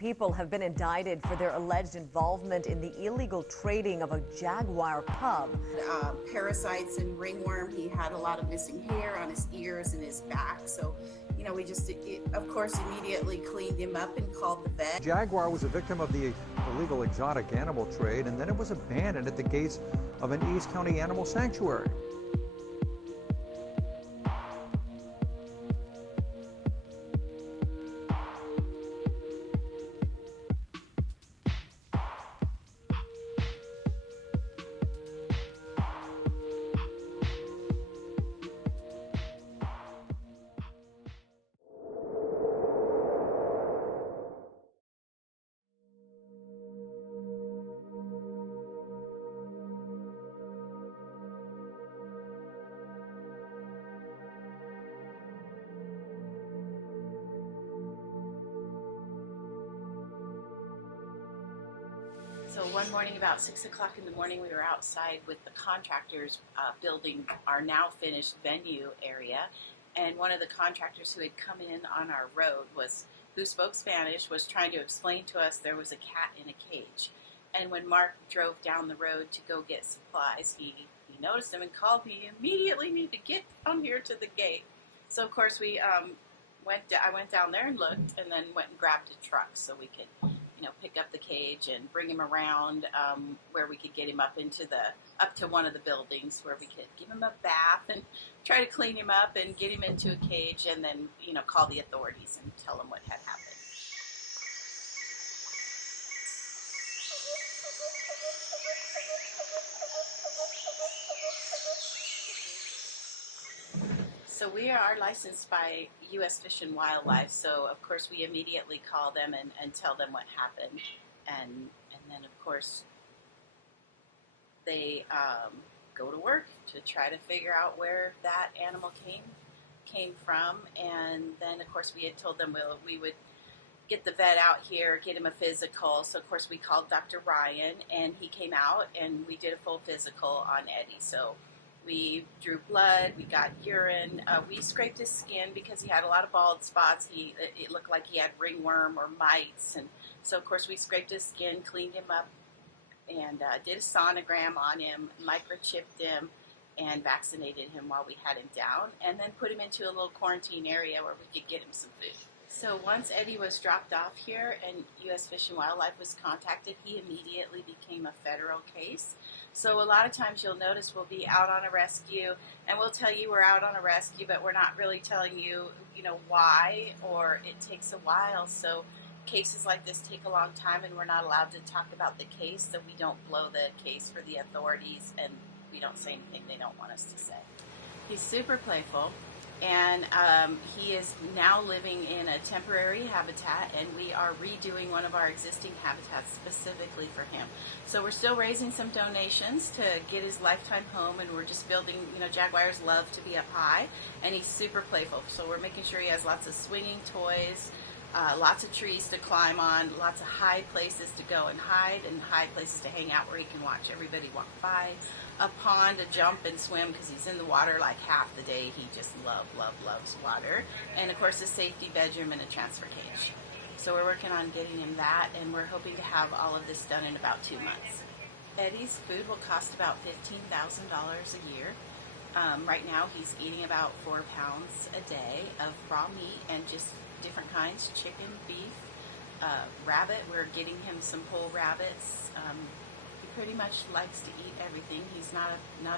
people have been indicted for their alleged involvement in the illegal trading of a Jaguar pup. Parasites and ringworm. He had a lot of missing hair on his ears and his back. So, we just, of course, immediately cleaned him up and called the vet. Jaguar was a victim of the illegal exotic animal trade, and then it was abandoned at the gates of an East County animal sanctuary. So one morning about 6 o'clock in the morning, we were outside with the contractors building our now finished venue area. And one of the contractors who had come in on our road who spoke Spanish, was trying to explain to us there was a cat in a cage. And when Mark drove down the road to go get supplies, he noticed him and called me, immediately need to get down here to the gate. So of course I went down there and looked, and then went and grabbed a truck so we could pick up the cage and bring him around where we could get him up to one of the buildings where we could give him a bath and try to clean him up and get him into a cage, and then call the authorities and tell them what had happened. So we are licensed by U.S. Fish and Wildlife, so of course we immediately call them and tell them what happened, and then of course they go to work to try to figure out where that animal came from, and then of course we had told them we would get the vet out here, get him a physical. So of course we called Dr. Ryan, and he came out and we did a full physical on Eddie. So we drew blood, we got urine, we scraped his skin because he had a lot of bald spots. It looked like he had ringworm or mites, and so of course we scraped his skin, cleaned him up, and did a sonogram on him, microchipped him, and vaccinated him while we had him down, and then put him into a little quarantine area where we could get him some food. So once Eddie was dropped off here and U.S. Fish and Wildlife was contacted, he immediately became a federal case. So a lot of times you'll notice we'll be out on a rescue, and we'll tell you we're out on a rescue, but we're not really telling you, why, or it takes a while. So cases like this take a long time, and we're not allowed to talk about the case, so we don't blow the case for the authorities, and we don't say anything they don't want us to say. He's super playful, and he is now living in a temporary habitat, and we are redoing one of our existing habitats specifically for him. So we're still raising some donations to get his lifetime home, and we're just building, Jaguars love to be up high, and he's super playful. So we're making sure he has lots of swinging toys, lots of trees to climb on, lots of high places to go and hide places to hang out where he can watch everybody walk by, a pond to jump and swim because he's in the water like half the day. He just loves water. And of course a safety bedroom and a transfer cage. So we're working on getting him that, and we're hoping to have all of this done in about 2 months. Eddie's food will cost about $15,000 a year. Right now he's eating about 4 pounds a day of raw meat and just different kinds, chicken, beef, rabbit. We're getting him some whole rabbits. He pretty much likes to eat everything. He's not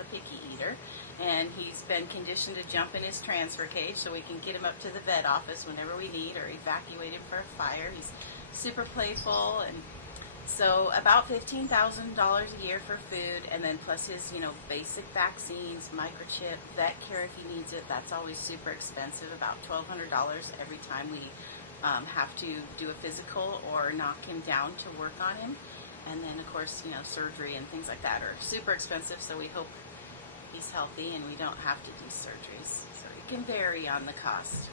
a picky eater, and he's been conditioned to jump in his transfer cage so we can get him up to the vet office whenever we need, or evacuate him for a fire. He's super playful, and so about $15,000 a year for food, and then plus his basic vaccines, microchip, vet care if he needs it. That's always super expensive, about $1,200 every time we have to do a physical or knock him down to work on him. And then of course surgery and things like that are super expensive, so we hope he's healthy and we don't have to do surgeries. So it can vary on the cost.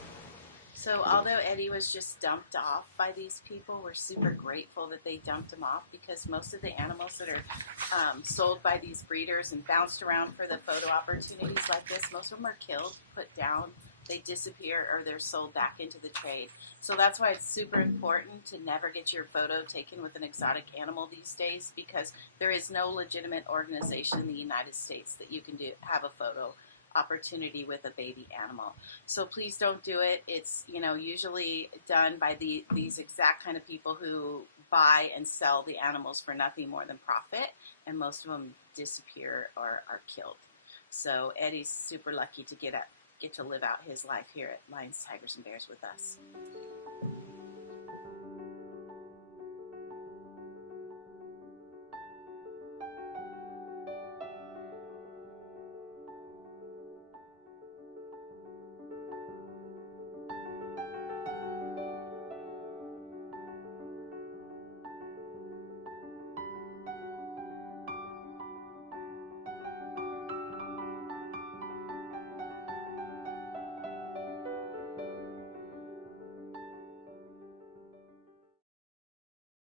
So although Eddie was just dumped off by these people, we're super grateful that they dumped him off, because most of the animals that are sold by these breeders and bounced around for the photo opportunities like this, most of them are killed, put down. they disappear or they're sold back into the trade. So that's why it's super important to never get your photo taken with an exotic animal these days, because there is no legitimate organization in the United States that you can have a photo opportunity with a baby animal. So please don't do it. It's, you know, usually done by these exact kind of people who buy and sell the animals for nothing more than profit, and most of them disappear or are killed. So Eddie's super lucky to get to live out his life here at Lions, Tigers, and Bears with us.